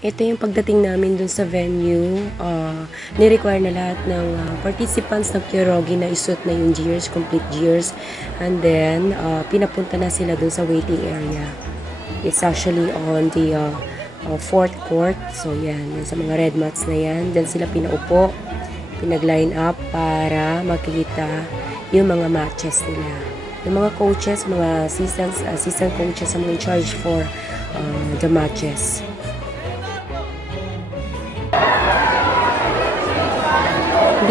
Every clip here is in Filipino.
Ito yung pagdating namin dun sa venue. Ni-require na lahat ng participants ng Pierogi na isuot na yung gears, complete gears. And then, pinapunta na sila dun sa waiting area. It's actually on the fourth court. So, yan. Sa mga red mats na yan. Diyan sila pinaupo, pinag-line up para makikita yung mga matches nila. Yung mga coaches, mga assistant coaches ang mga in charge for the matches.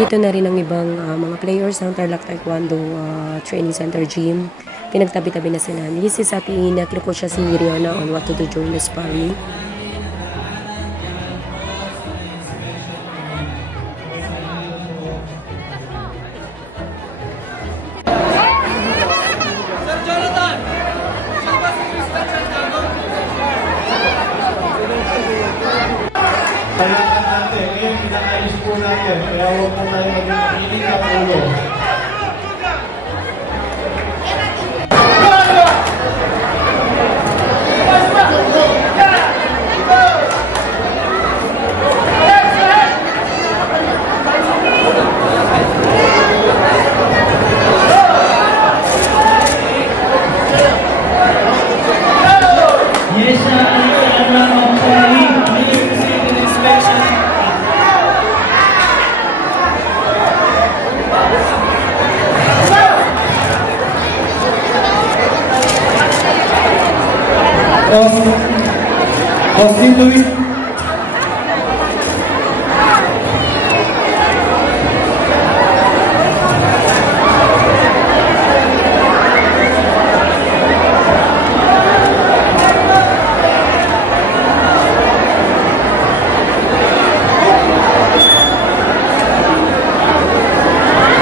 Dito na rin ang ibang mga players ng Tarlac Taekwondo Training Center Gym. Pinagtabi-tabi na sila. This is Ate Ina, kliko siya si Rihanna on what to do during the sparring. Ngayon, pinakayos po natin. Kaya huwag po tayo mag-iinit sa ulo. Austin Louis.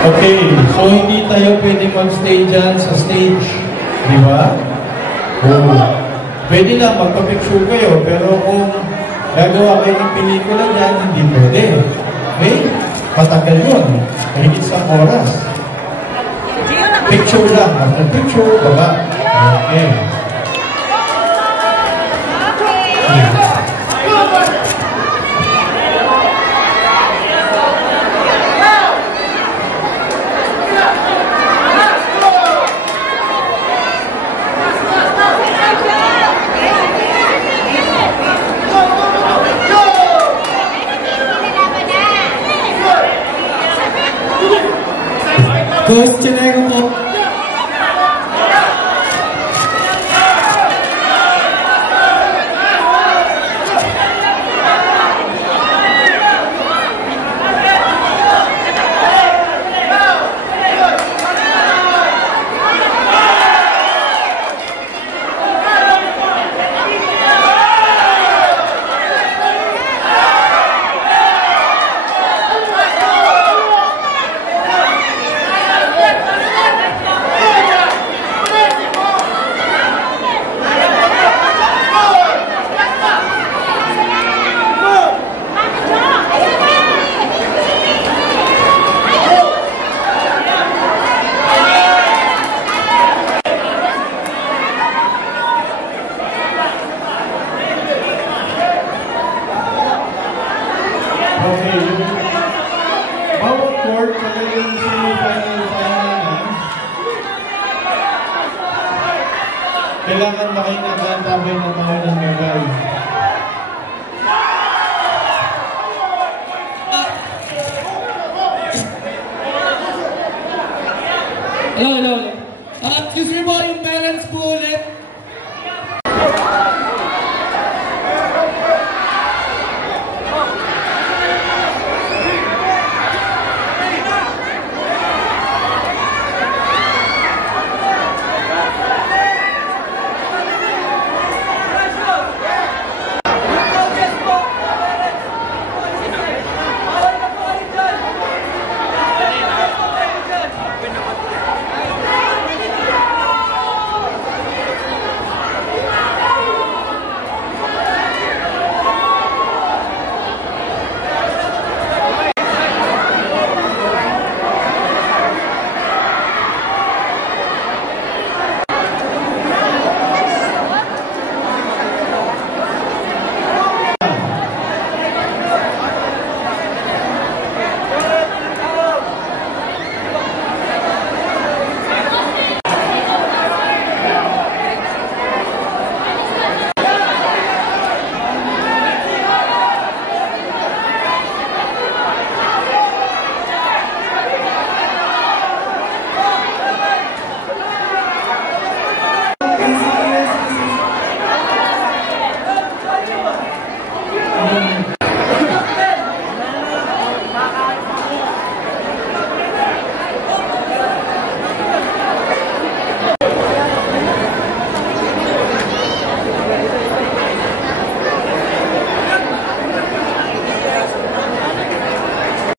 Okay, so hindi tayo pwede mag-stay dyan sa stage, di ba? Oh. Pwede lang magpa-picture kayo, pero kung gagawa kayo ng pelikula dyan, hindi pwede. Okay? Matagal yun. Higit sa oras. Picture lang. After picture, baba. Okay.